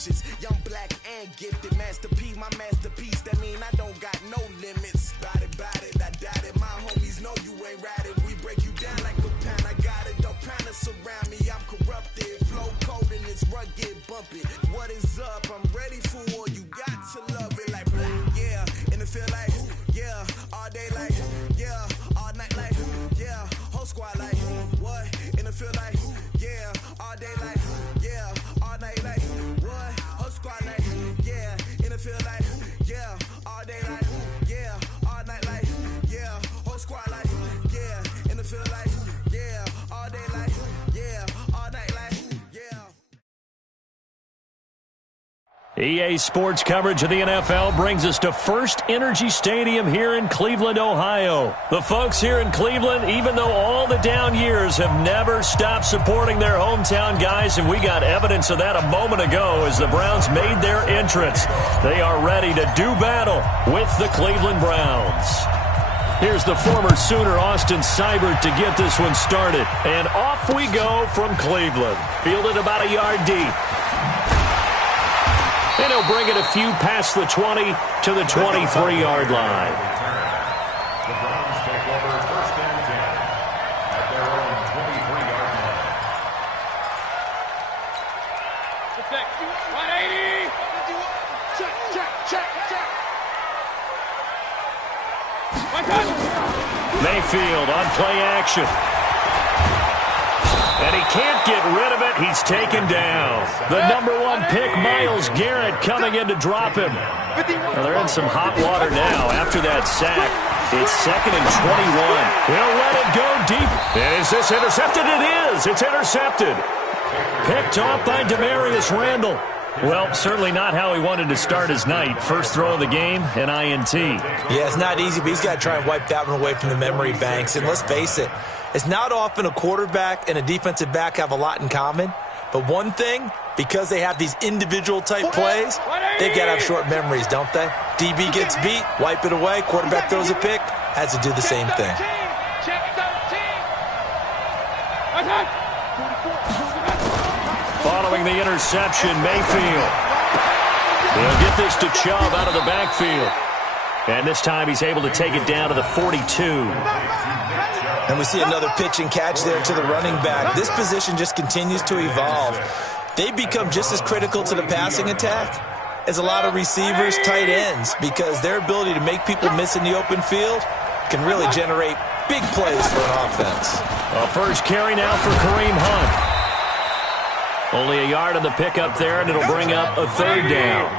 ambitious. Young, black, and gifted. Master P, my masterpiece. That mean I don't got no limits. Bout it, I doubt it. My homies know you ain't ratted. We break you down like a pound. I got it, don't panic surround me. I'm corrupted. Flow cold and it's rugged, bumpy. What is up? I'm ready for war. You got to love it like black, yeah. And it feel like, yeah. All day like, yeah. All night like, yeah. Whole squad like, what? And it feel like, yeah. All day like, yeah. All night like, what? Whole squad like, yeah. And it feel like, yeah. All day like, yeah. All night like, yeah. Whole squad like, yeah. And it feel like, yeah. All day like, yeah. All night like, yeah. EA Sports coverage of the NFL brings us to First Energy Stadium here in Cleveland, Ohio. The folks here in Cleveland, even though all the down years, have never stopped supporting their hometown guys, and we got evidence of that a moment ago as the Browns made their entrance. They are ready to do battle with the Cleveland Browns. Here's the former Sooner, Austin Seibert, to get this one started. And off we go from Cleveland. Fielded about a yard deep. And he'll bring it a few past the 20 to the 23-yard line. The Browns take over first and 10 at their own 23-yard line. Check, 180. Check. Mayfield on play action. And he can't get rid of it. He's taken down. The number 1 pick, Myles Garrett, coming in to drop him. Well, they're in some hot water now after that sack. It's 2nd and 21. He'll let it go deep. And is this intercepted? It is. It's intercepted. Picked off by Demarius Randall. Well, certainly not how he wanted to start his night. First throw of the game, an INT. Yeah, it's not easy, but he's got to try and wipe that one away from the memory banks. And let's face it, it's not often a quarterback and a defensive back have a lot in common. But one thing, because they have these individual type plays, they've got to have short memories, don't they? DB gets beat, wipe it away, quarterback throws a pick, has to do the same thing. Following the interception, Mayfield. He'll get this to Chubb out of the backfield. And this time he's able to take it down to the 42. And we see another pitch and catch there to the running back. This position just continues to evolve. They become just as critical to the passing attack as a lot of receivers, tight ends, because their ability to make people miss in the open field can really generate big plays for an offense. A first carry now for Kareem Hunt. Only a yard on the pickup there, and it'll bring up a 3rd down.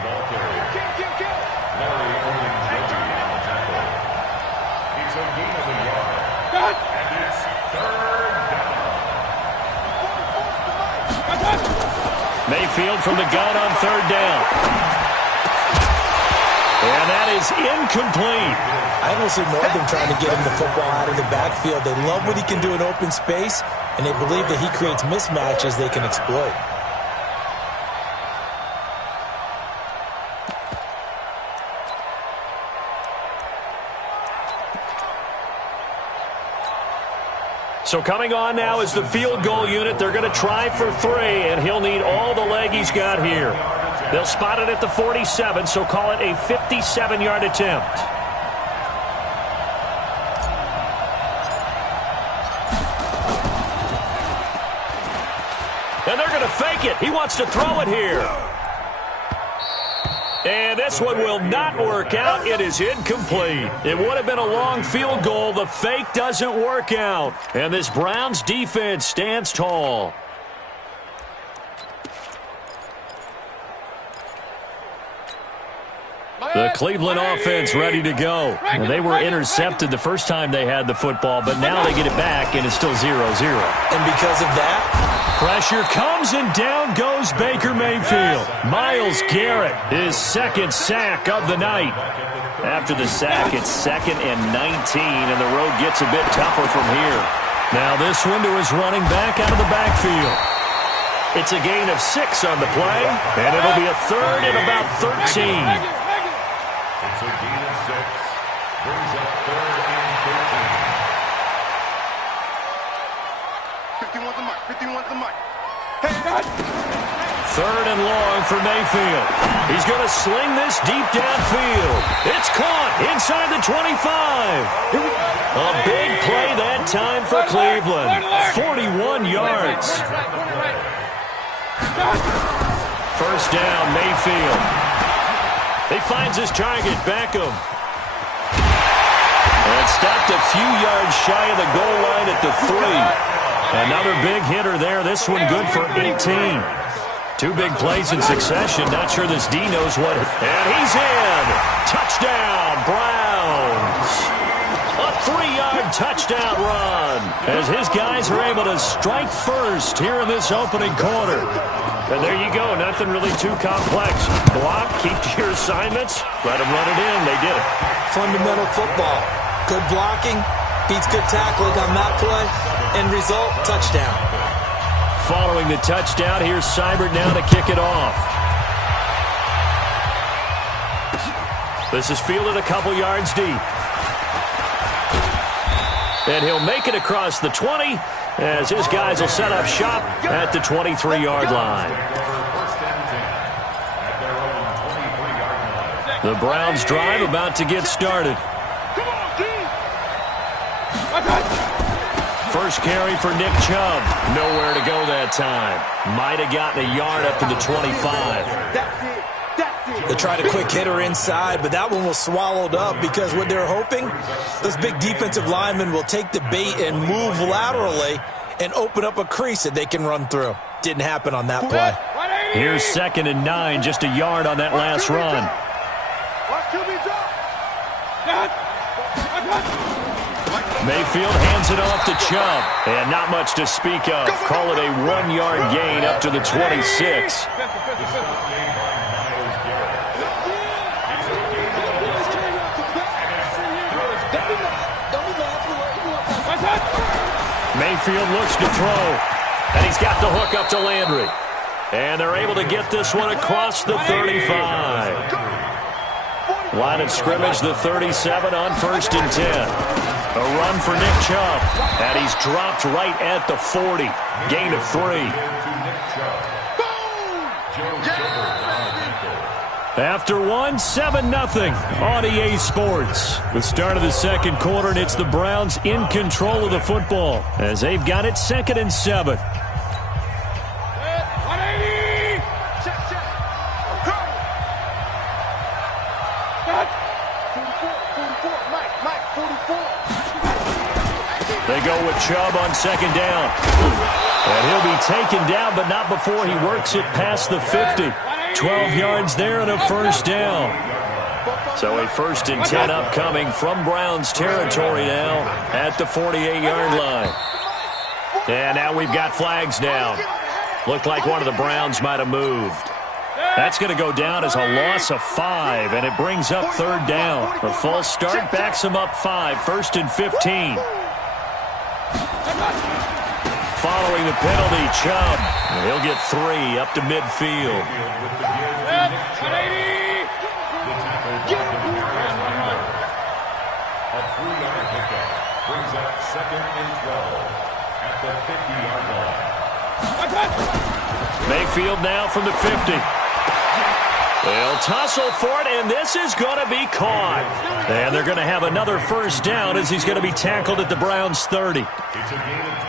Mayfield from the gun on 3rd down. And that is incomplete. I don't see more of them trying to get him the football out of the backfield. They love what he can do in open space, and they believe that he creates mismatches they can exploit. So coming on now is the field goal unit. They're going to try for 3, and he'll need all the leg he's got here. They'll spot it at the 47, so call it a 57-yard attempt. And they're going to fake it. He wants to throw it here. And this one will not work out. It is incomplete. It would have been a long field goal. The fake doesn't work out. And this Browns defense stands tall. The Cleveland offense ready to go. Well, they were intercepted the first time they had the football, but now they get it back, and it's still 0-0. And because of that, pressure comes, and down goes Baker Mayfield. Myles Garrett, his 2nd sack of the night. After the sack, it's 2nd and 19, and the road gets a bit tougher from here. Now this one to his running back out of the backfield. It's a gain of 6 on the play, and it'll be a 3rd and about 13. It's a gain of 6. Brings up 3rd and 13. 51's the mark. 51's the mark. Third and long for Mayfield. He's going to sling this deep downfield. It's caught inside the 25. A big play that time for Cleveland. 41 yards. First down, Mayfield. He finds his target, Beckham. And stopped a few yards shy of the goal line at the 3. Another big hitter there. This one good for 18. Two big plays in succession. Not sure this D knows what. And he's in. Touchdown, Browns. A 3-yard touchdown run as his guys are able to strike first here in this opening quarter. And there you go. Nothing really too complex. Block, keep to your assignments, let them run it in. They did it. Fundamental football. Good blocking, beats good tackling on that play. End result, touchdown. Following the touchdown, here's Seibert now to kick it off. This is fielded a couple yards deep. And he'll make it across the 20 as his guys will set up shop at the 23-yard line. The Browns drive about to get started. First carry for Nick Chubb. Nowhere to go that time. Might have gotten a yard up to the 25. They tried a quick hitter inside, but that one was swallowed up because what they're hoping, those big defensive linemen will take the bait and move laterally and open up a crease that they can run through. Didn't happen on that play. Here's 2nd and 9, just a yard on that last run. Mayfield hands it off to Chubb. And not much to speak of. Call it a 1-yard gain up to the 26. Mayfield looks to throw. And he's got the hook up to Landry. And they're able to get this one across the 35. Line of scrimmage, the 37 on 1st and 10. A run for Nick Chubb. And he's dropped right at the 40. Gain of 3. After 1, 7-0 on EA Sports. The start of the second quarter, and it's the Browns in control of the football as they've got it 2nd and 7. They go with Chubb on 2nd down. And he'll be taken down, but not before he works it past the 50. 12 yards there and a first down. So a 1st and 10 upcoming from Browns territory now at the 48-yard line. And now we've got flags down. Looked like one of the Browns might have moved. That's going to go down as a loss of 5, and it brings up 3rd down. A false start backs him up 5, 1st and 15. Following the penalty, Chubb. He'll get 3 up to midfield. A 3-yard pickup brings up 2nd and 12 at the 50-yard line. Mayfield now from the 50. They'll tussle for it, and this is going to be caught. And they're going to have another first down as he's going to be tackled at the Browns' 30.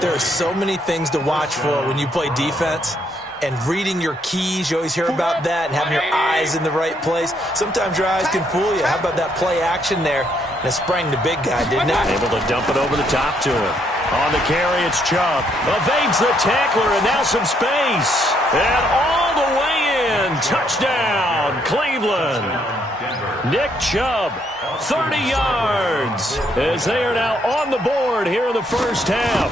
There are so many things to watch for when you play defense. And reading your keys, you always hear about that, and having your eyes in the right place. Sometimes your eyes can fool you. How about that play action there? And it sprang the big guy, didn't it? Able to dump it over the top to him. On the carry, it's Chubb. Evades the tackler, and now some space. And all the way in. Touchdown, Cleveland. Nick Chubb, 30 yards, as they are now on the board here in the first half.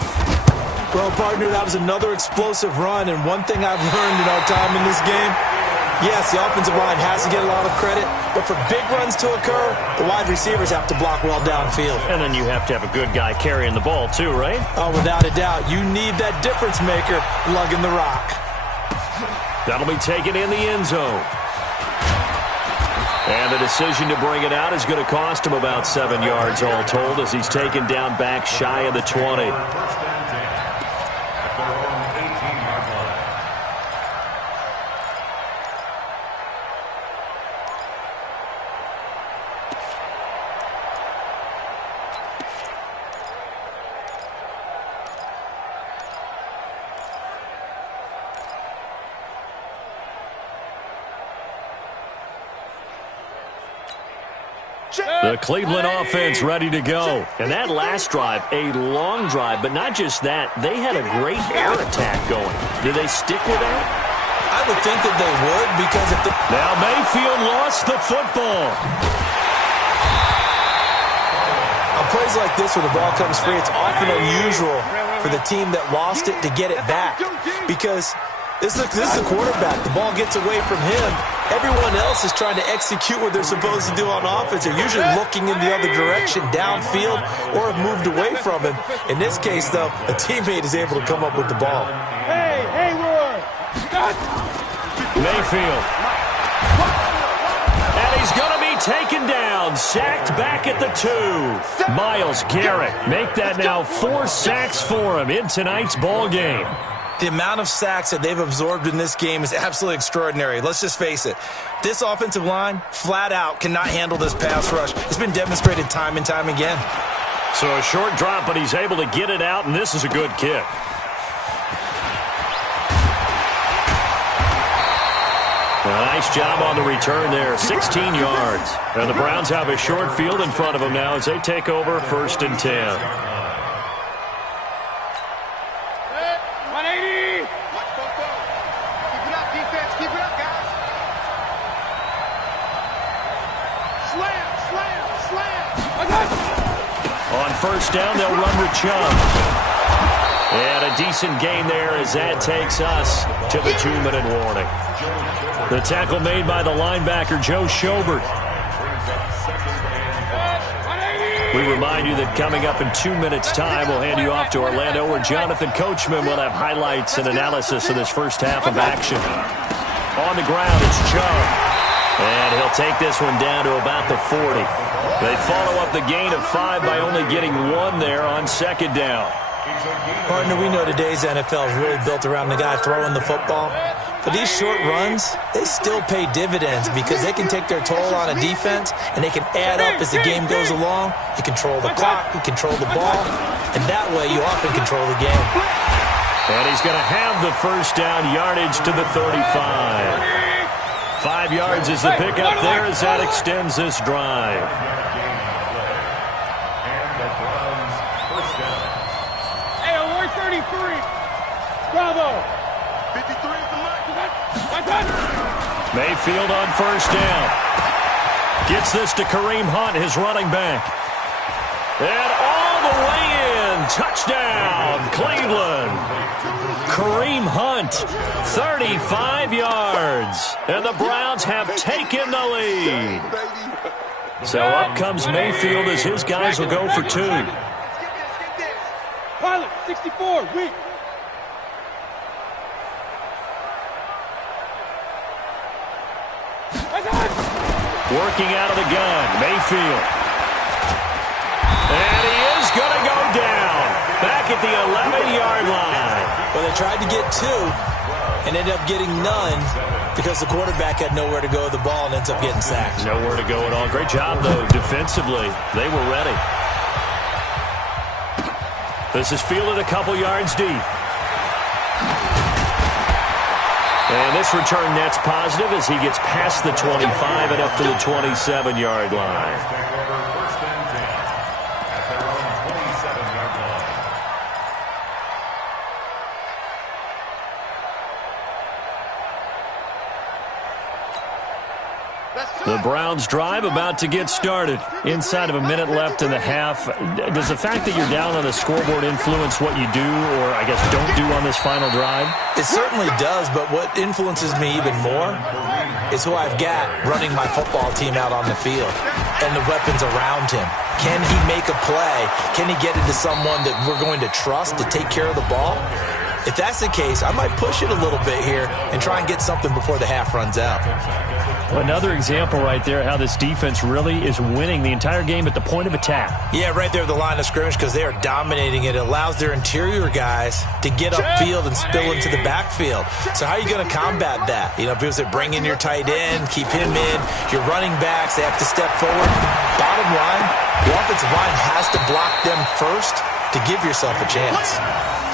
Well, partner, that was another explosive run, and one thing I've learned in our time in this game, yes, the offensive line has to get a lot of credit, but for big runs to occur, the wide receivers have to block well downfield. And then you have to have a good guy carrying the ball too, right? Oh, without a doubt. You need that difference maker lugging the rock. That'll be taken in the end zone. And the decision to bring it out is going to cost him about 7 yards all told as he's taken down back shy of the 20. The Cleveland offense ready to go. And that last drive, a long drive, but not just that. They had a great air attack going. Do they stick with that? I would think that they would, because if the... Now Mayfield lost the football. On plays like this where the ball comes free, it's often unusual for the team that lost it to get it back, because this is the quarterback. The ball gets away from him. Everyone else is trying to execute what they're supposed to do on offense. They're usually looking in the other direction, downfield, or have moved away from him. In this case, though, a teammate is able to come up with the ball. Hey, Hayward! Mayfield. And he's going to be taken down, sacked back at the 2. Myles Garrett make that now 4 sacks for him in tonight's ball game. The amount of sacks that they've absorbed in this game is absolutely extraordinary. Let's just face it. This offensive line, flat out, cannot handle this pass rush. It's been demonstrated time and time again. So a short drop, but he's able to get it out, and this is a good kick. A nice job on the return there, 16 yards. And the Browns have a short field in front of them now as they take over 1st and 10. 180! Keep it up, defense. Keep it up, guys. Slam. On 1st down, they'll run Rachon. And a decent gain there as that takes us to the 2-minute warning. The tackle made by the linebacker, Joe Schobert. We remind you that coming up in 2 minutes' time, we'll hand you off to Orlando, where Jonathan Coachman will have highlights and analysis of this first half of action. On the ground, it's Chubb. And he'll take this one down to about the 40. They follow up the gain of 5 by only getting 1 there on 2nd down. Partner, we know today's NFL is really built around the guy throwing the football. But these short runs, they still pay dividends because they can take their toll on a defense, and they can add up as the game goes along. You control the clock, you control the ball, and that way you often control the game. And he's going to have the 1st down, yardage to the 35. 5 yards is the pickup there as that extends this drive. Hey, we're 33. Bravo. 53 is the mark. Mayfield on 1st down. Gets this to Kareem Hunt, his running back. And all the way in. Touchdown, Cleveland. Kareem Hunt, 35 yards. And the Browns have taken the lead. So up comes Mayfield as his guys will go for 2. Pilot, 64, weak. Working out of the gun, Mayfield. And he is going to go down. Back at the 11-yard line. Well, they tried to get 2 and ended up getting none because the quarterback had nowhere to go with the ball and ends up getting sacked. Nowhere to go at all. Great job, though, defensively. They were ready. This is fielded a couple yards deep. And this return net's positive as he gets past the 25 and up to the 27-yard line. The Browns drive about to get started. Inside of a minute left in the half. Does the fact that you're down on the scoreboard influence what you do, or I guess don't do on this final drive? It certainly does, but what influences me even more is who I've got running my football team out on the field and the weapons around him. Can he make a play? Can he get into someone that we're going to trust to take care of the ball? If that's the case, I might push it a little bit here and try and get something before the half runs out. Another example right there how this defense really is winning the entire game at the point of attack. Yeah, right there at the line of scrimmage because they are dominating it. It allows their interior guys to get upfield and spill into the backfield. So how are you going to combat that? You know, because they bring in your tight end, keep him in, your running backs, they have to step forward. Bottom line, the offensive line has to block them first to give yourself a chance.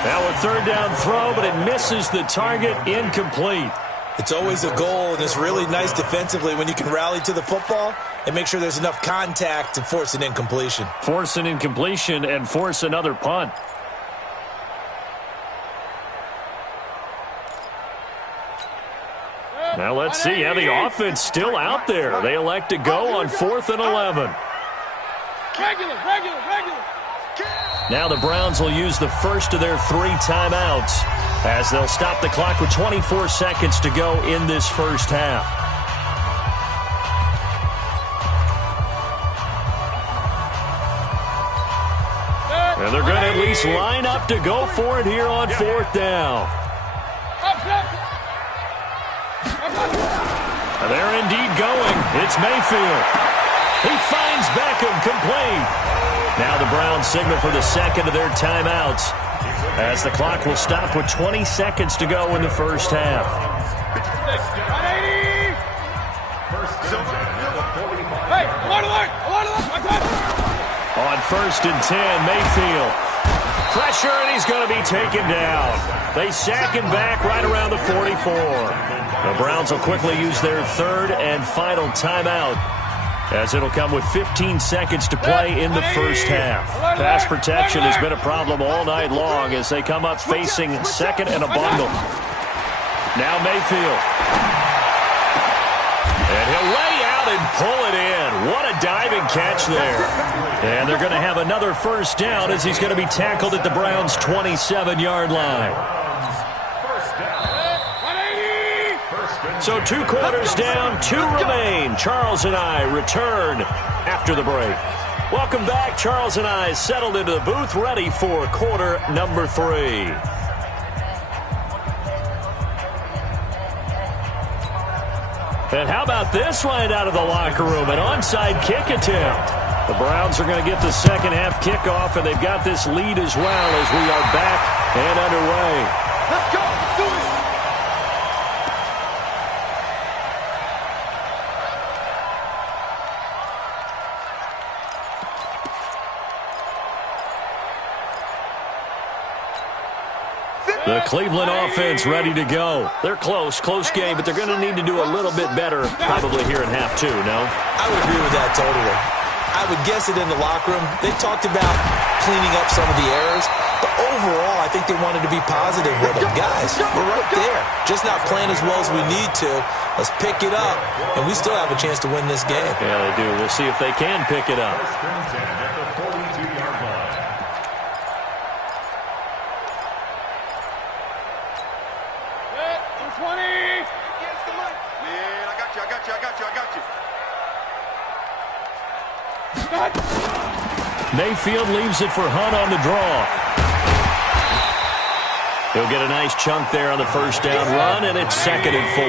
Now a 3rd down throw, but it misses the target, incomplete. It's always a goal, and it's really nice defensively when you can rally to the football and make sure there's enough contact to force an incompletion. Force an incompletion and force another punt. Now let's see how the offense still out there. They elect to go on 4th and 11. Regular. Now the Browns will use the first of their 3 timeouts as they'll stop the clock with 24 seconds to go in this first half. And they're going to at least line up to go for it here on 4th down. And they're indeed going. It's Mayfield. He finds Beckham complete. Now the Browns signal for the second of their timeouts as the clock will stop with 20 seconds to go in the first half. On 1st and 10, Mayfield. Pressure, and he's going to be taken down. They sack him back right around the 44. The Browns will quickly use their 3rd and final timeout, as it'll come with 15 seconds to play in the first half. Pass protection has been a problem all night long as they come up facing 2nd and a bundle. Now Mayfield. And he'll lay out and pull it in. What a diving catch there. And they're going to have another first down as he's going to be tackled at the Browns' 27-yard line. So 2 quarters down, 2 remain. Charles and I return after the break. Welcome back. Charles and I settled into the booth, ready for quarter number 3. And how about this right out of the locker room? An onside kick attempt. The Browns are going to get the second half kickoff, and they've got this lead as well as we are back and underway. Let's go. Do it. The Cleveland offense ready to go. They're close game, but they're going to need to do a little bit better probably here in half 2, no? I would agree with that totally. I would guess it in the locker room. They talked about cleaning up some of the errors, but overall, I think they wanted to be positive with them. Guys, we're right there. Just not playing as well as we need to. Let's pick it up, and we still have a chance to win this game. Yeah, they do. We'll see if they can pick it up. Mayfield leaves it for Hunt on the draw. He'll get a nice chunk there on the first down run, and it's 2nd and 4.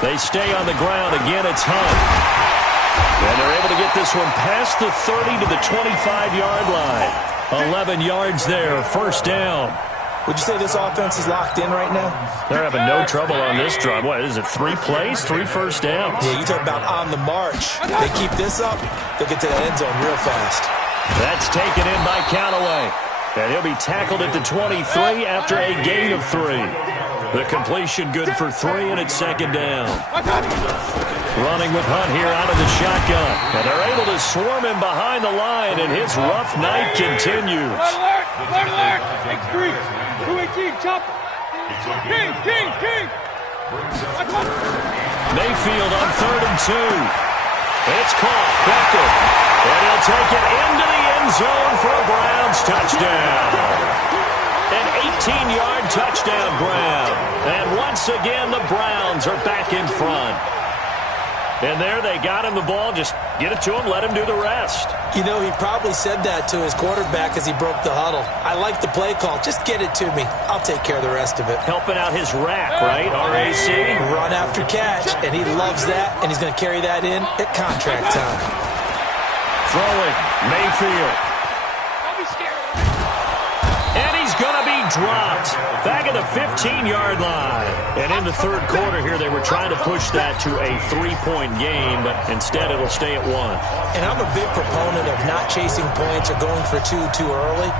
They stay on the ground. Again, it's Hunt. And they're able to get this one past the 30 to the 25-yard line. 11 yards there, first down. Would you say this offense is locked in right now? They're having no trouble on this drive. What is it, 3 plays, 3 first downs? Yeah, you talk about on the march. They keep this up, they'll get to the end zone real fast. That's taken in by Callaway. And he'll be tackled at the 23 after a gain of 3. The completion good for 3, and it's 2nd down. Running with Hunt here out of the shotgun. And they're able to swarm him behind the line, and his rough night continues. Alert! X3! 218, chopper! King! Mayfield on 3rd and 2. It's caught. Beckham. And he'll take it into the end zone for a Browns touchdown. An 18-yard touchdown grab. And once again, the Browns are back in front. And there they got him the ball. Just get it to him, let him do the rest. You know, he probably said that to his quarterback as he broke the huddle. I like the play call. Just get it to me. I'll take care of the rest of it. Helping out his rack, right? RAC. Run after catch, and he loves that, and he's going to carry that in at contract time. Throwing, Mayfield. Don't be scared. And he's going to be dropped back at the 15-yard line. And in the third quarter here, they were trying to push that to a 3-point game, but instead it'll stay at 1. And I'm a big proponent of not chasing points or going for 2 too early.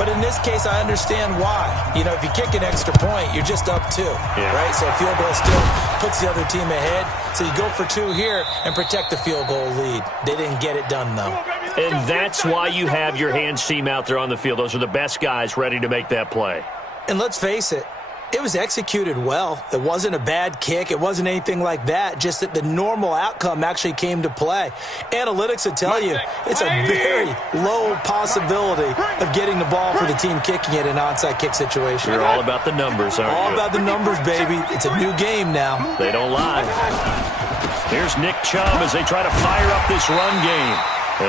But in this case, I understand why. You know, if you kick an extra point, you're just up 2, right? So a field goal still puts the other team ahead. So you go for 2 here and protect the field goal lead. They didn't get it done, though. And that's why you have your hands team out there on the field. Those are the best guys ready to make that play. And let's face it, it was executed well. It wasn't a bad kick. It wasn't anything like that. Just that the normal outcome actually came to play. Analytics will tell you it's a very low possibility of getting the ball for the team kicking it in an onside kick situation. You're all about the numbers, aren't you? All about the numbers, baby. It's a new game now. They don't lie. Here's Nick Chubb as they try to fire up this run game.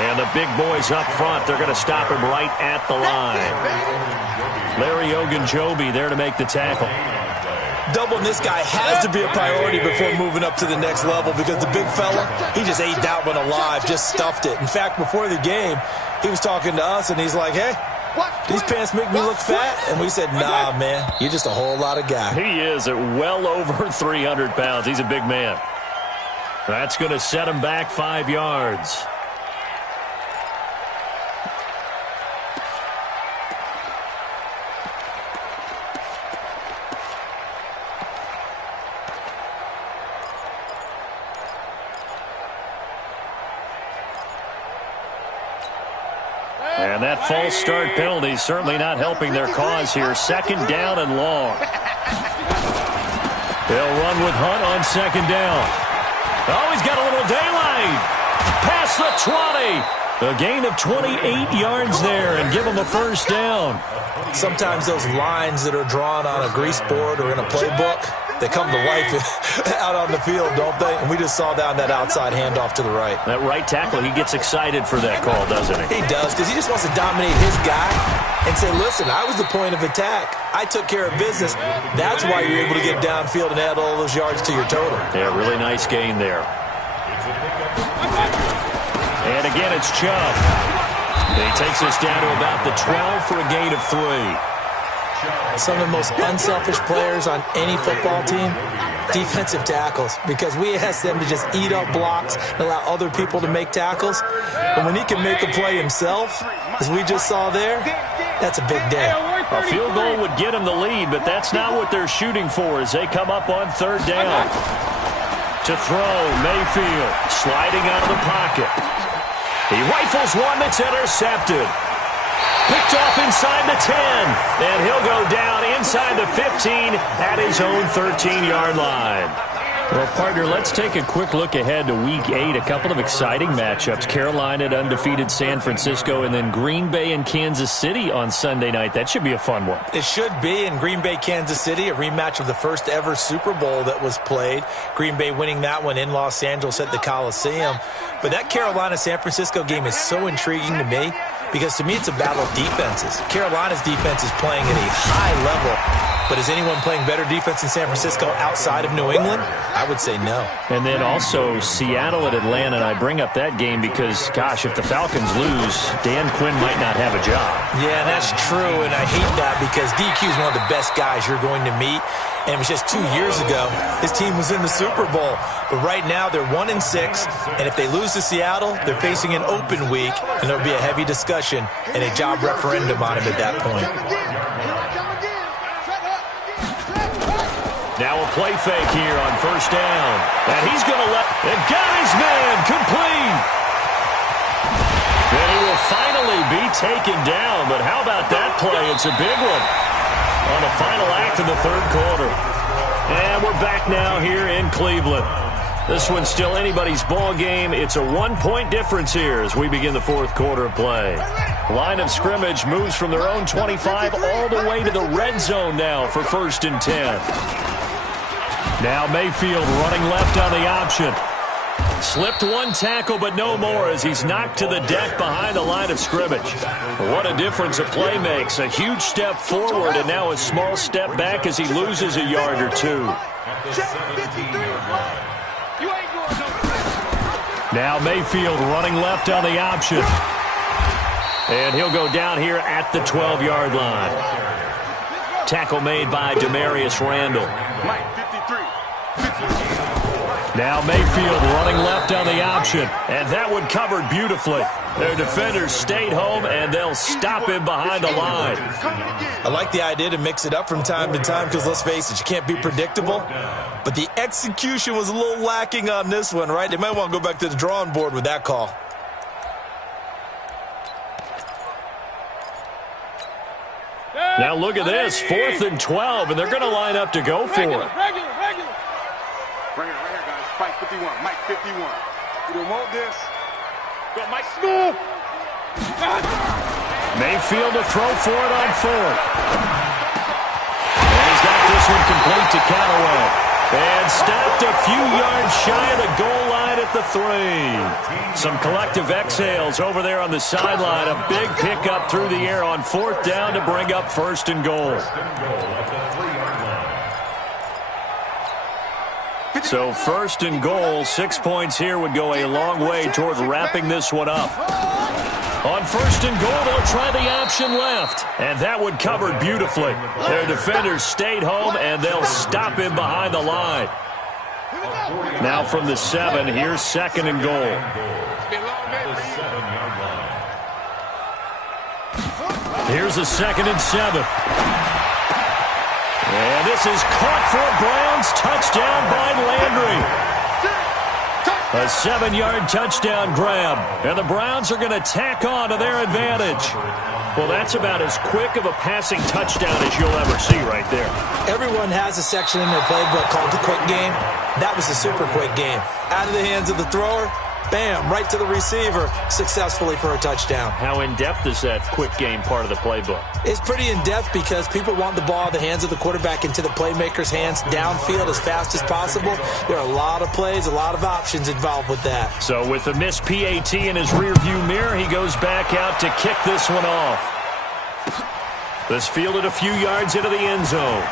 And the big boys up front, they're going to stop him right at the line. Larry Ogunjobi there to make the tackle. Doubling this guy has to be a priority before moving up to the next level because the big fella, he just ate that one alive, just stuffed it. In fact, before the game, he was talking to us, and he's like, hey, these pants make me look fat? And we said, nah, man, you're just a whole lot of guy. He is at well over 300 pounds. He's a big man. That's going to set him back 5 yards. And that false start penalty is certainly not helping their cause here. 2nd down and long. They'll run with Hunt on 2nd down. Oh, he's got a little daylight. Past the 20. A gain of 28 yards there and give him a 1st down. Sometimes those lines that are drawn on a grease board or in a playbook, they come to life out on the field, don't they? And we just saw down that outside handoff to the right. That right tackle, he gets excited for that call, doesn't he? He does, because he just wants to dominate his guy and say, listen, I was the point of attack. I took care of business. That's why you're able to get downfield and add all those yards to your total. Yeah, really nice gain there. And again, it's Chubb. He takes us down to about the 12 for a gain of 3. Some of the most unselfish players on any football team, defensive tackles, because we ask them to just eat up blocks and allow other people to make tackles. But when he can make a play himself, as we just saw there, that's a big day. A field goal would get him the lead, but that's not what they're shooting for as they come up on 3rd down. To throw, Mayfield sliding out of the pocket. He rifles one that's intercepted. Picked off inside the 10, and he'll go down inside the 15 at his own 13-yard line. Well, partner, let's take a quick look ahead to Week 8. A couple of exciting matchups. Carolina at undefeated San Francisco, and then Green Bay and Kansas City on Sunday night. That should be a fun one. It should be. In Green Bay, Kansas City, a rematch of the first ever Super Bowl that was played. Green Bay winning that one in Los Angeles at the Coliseum. But that Carolina-San Francisco game is so intriguing to me because to me it's a battle of defenses. Carolina's defense is playing at a high level. But is anyone playing better defense in San Francisco outside of New England? I would say no. And then also Seattle at Atlanta. And I bring up that game because, gosh, if the Falcons lose, Dan Quinn might not have a job. Yeah, that's true, and I hate that because DQ is one of the best guys you're going to meet. And it was just 2 years ago, his team was in the Super Bowl. But right now, they're 1-6, and if they lose to Seattle, they're facing an open week, and there'll be a heavy discussion and a job referendum on him at that point. Now a play fake here on 1st down. And he's going to and got his man complete. And he will finally be taken down. But how about that play? It's a big one on the final act of the 3rd quarter. And we're back now here in Cleveland. This one's still anybody's ball game. It's a 1-point difference here as we begin the 4th quarter of play. Line of scrimmage moves from their own 25 all the way to the red zone now for 1st and 10. Now Mayfield running left on the option. Slipped one tackle, but no more as he's knocked to the deck behind the line of scrimmage. What a difference a play makes. A huge step forward and now a small step back as he loses a yard or 2. Now Mayfield running left on the option. And he'll go down here at the 12-yard line. Tackle made by Demarius Randall. Now Mayfield running left on the option, and that one covered beautifully. Their defenders stayed home, and they'll stop him behind the line. I like the idea to mix it up from time to time because, let's face it, you can't be predictable. But the execution was a little lacking on this one, right? They might want to go back to the drawing board with that call. Now look at this, 4th and 12, and they're going to line up to go for it. Right here, guys. Fight 51. Mike 51. You don't want this. Go, Mike. Smooth. Mayfield to throw for it on 4th. And he's got this one complete to Callaway. And stopped a few yards shy of the goal line at the 3. Some collective exhales over there on the sideline. A big pickup through the air on 4th down to bring up 1st and goal. So 1st and goal, 6 points here would go a long way toward wrapping this one up. On 1st and goal, they'll try the option left. And that one covered beautifully. Their defenders stayed home, and they'll stop him behind the line. Now from the 7, here's 2nd and goal. Here's a 2nd and 7. And this is caught for a Browns touchdown by Landry. A 7-yard touchdown grab. And the Browns are going to tack on to their advantage. Well, that's about as quick of a passing touchdown as you'll ever see right there. Everyone has a section in their playbook called the quick game. That was a super quick game. Out of the hands of the thrower, bam, right to the receiver, successfully for a touchdown. How in-depth is that quick game part of the playbook? It's pretty in-depth because people want the ball in the hands of the quarterback into the playmaker's hands downfield as fast as possible. There are a lot of plays, a lot of options involved with that. So with the missed PAT in his rearview mirror, he goes back out to kick this one off. This fielded a few yards into the end zone.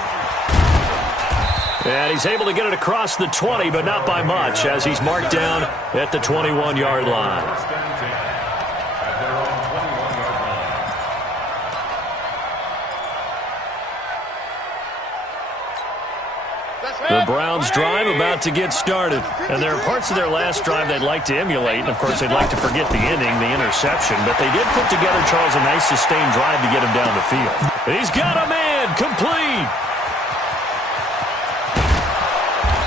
And he's able to get it across the 20, but not by much, as he's marked down at the 21-yard line. The Browns drive about to get started. And there are parts of their last drive they'd like to emulate. And, of course, they'd like to forget the inning, the interception. But they did put together, Charles, a nice sustained drive to get him down the field. He's got a man, complete.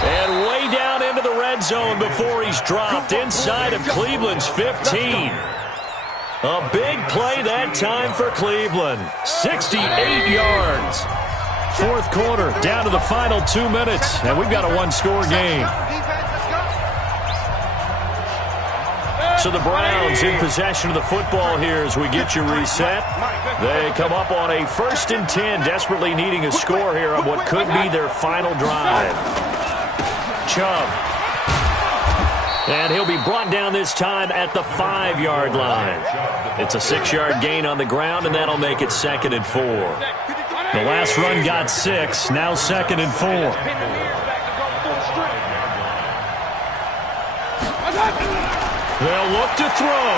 And way down into the red zone before he's dropped inside of Cleveland's 15. A big play that time for Cleveland. 68 yards. 4th quarter, down to the final 2 minutes, and we've got a one-score game. So the Browns in possession of the football here as we get you reset. They come up on a 1st and 10, desperately needing a score here on what could be their final drive. Chubb. And he'll be brought down this time at the 5-yard line. It's a 6-yard gain on the ground, and that'll make it 2nd and 4. The last run got 6, now 2nd and 4. They'll look to throw.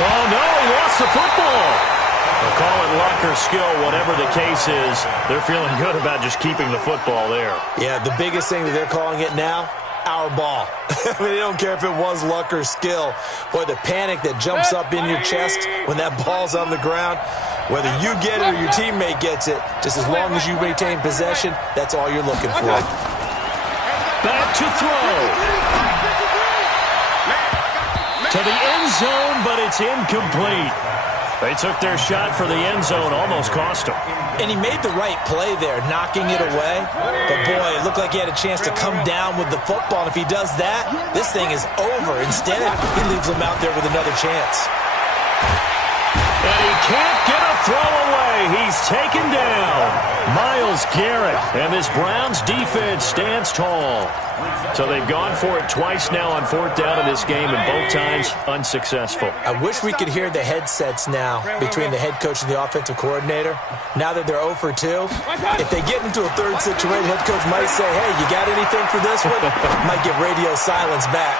Oh, no, he lost the football. They'll call it luck or skill, whatever the case is. They're feeling good about just keeping the football there. Yeah, the biggest thing that they're calling it now, our ball. I mean, they don't care if it was luck or skill. Boy, the panic that jumps up in your chest when that ball's on the ground, whether you get it or your teammate gets it, just as long as you retain possession, that's all you're looking for. Back to throw. To the end zone, but it's incomplete. They took their shot for the end zone, almost cost him. And he made the right play there, knocking it away. But, boy, it looked like he had a chance to come down with the football. And if he does that, this thing is over. Instead, he leaves him out there with another chance. And he can't get a throw away. He's taken down. Myles Garrett. And this Browns defense stands tall. So they've gone for it twice now on 4th down in this game, and both times unsuccessful. I wish we could hear the headsets now between the head coach and the offensive coordinator. Now that they're 0 for 2, if they get into a third situation, head coach might say, hey, you got anything for this one? Might get radio silence back.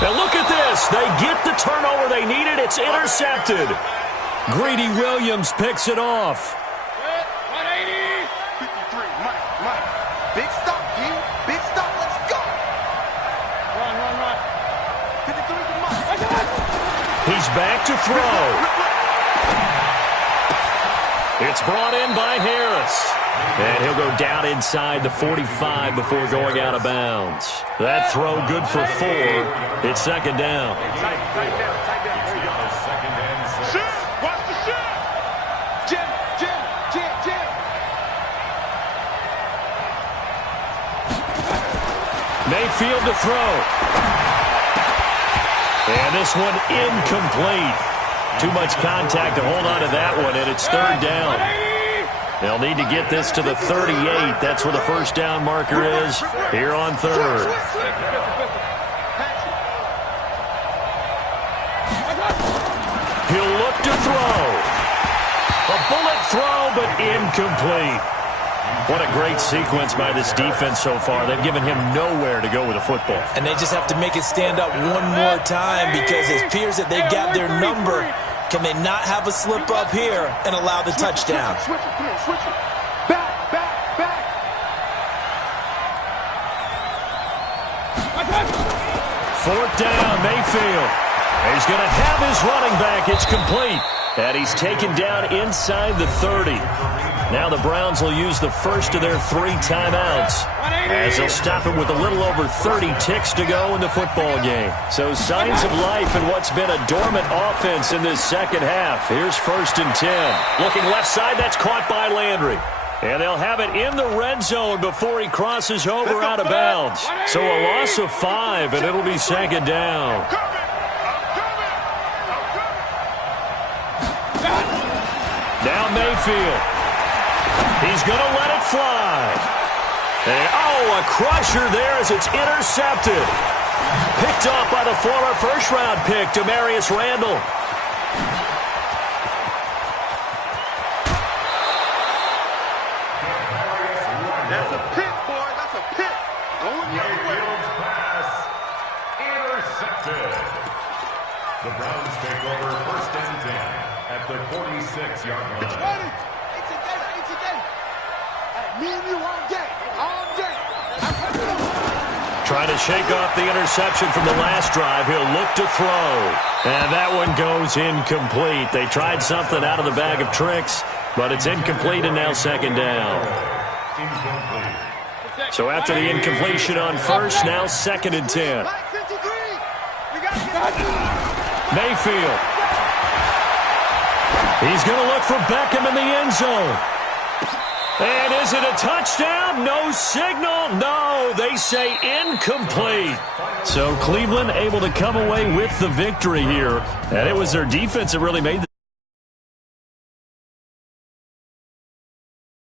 Now look at this. They get the turnover they needed. It's intercepted. Greedy Williams picks it off. 180. 53. Mike. Big stop, G. Big stop. He's back to throw. It's brought in by Harris. And he'll go down inside the 45 before going out of bounds. That throw good for 4. It's second down. Watch the shot. Jim. Mayfield to throw. And this one incomplete. Too much contact to hold on to that one, and it's third down. They'll need to get this to the 38. That's where the first down marker is here on third. He'll look to throw. A bullet throw, but incomplete. What a great sequence by this defense so far. They've given him nowhere to go with the football. And they just have to make it stand up one more time because it appears that they've got their number. Can they not have a slip up here and allow the touchdown? Switch it. Back. Fourth down, Mayfield. He's going to have his running back. It's complete. And he's taken down inside the 30. Now the Browns will use the first of their 3 timeouts as they'll stop it with a little over 30 ticks to go in the football game. So signs of life in what's been a dormant offense in this second half. Here's 1st and 10. Looking left side, that's caught by Landry. And they'll have it in the red zone before he crosses over out of bounds. So a loss of 5, and it'll be second down. Now Mayfield. He's going to let it fly. And, a crusher there as it's intercepted. Picked off by the former first-round pick, Demarius Randall. That's a pick, boy. That's a pick. Going the other way. Pass intercepted. The Browns take over 1st and 10 at the 46-yard line. It's ready. It's again. Me and you all day. Trying to shake off the interception from the last drive. He'll look to throw. And that one goes incomplete. They tried something out of the bag of tricks, but it's incomplete and now second down. So after the incompletion on first, now 2nd and 10. Mayfield. He's going to look for Beckham in the end zone. And is it a touchdown? No signal. No, they say incomplete. So Cleveland able to come away with the victory here. And it was their defense that really made the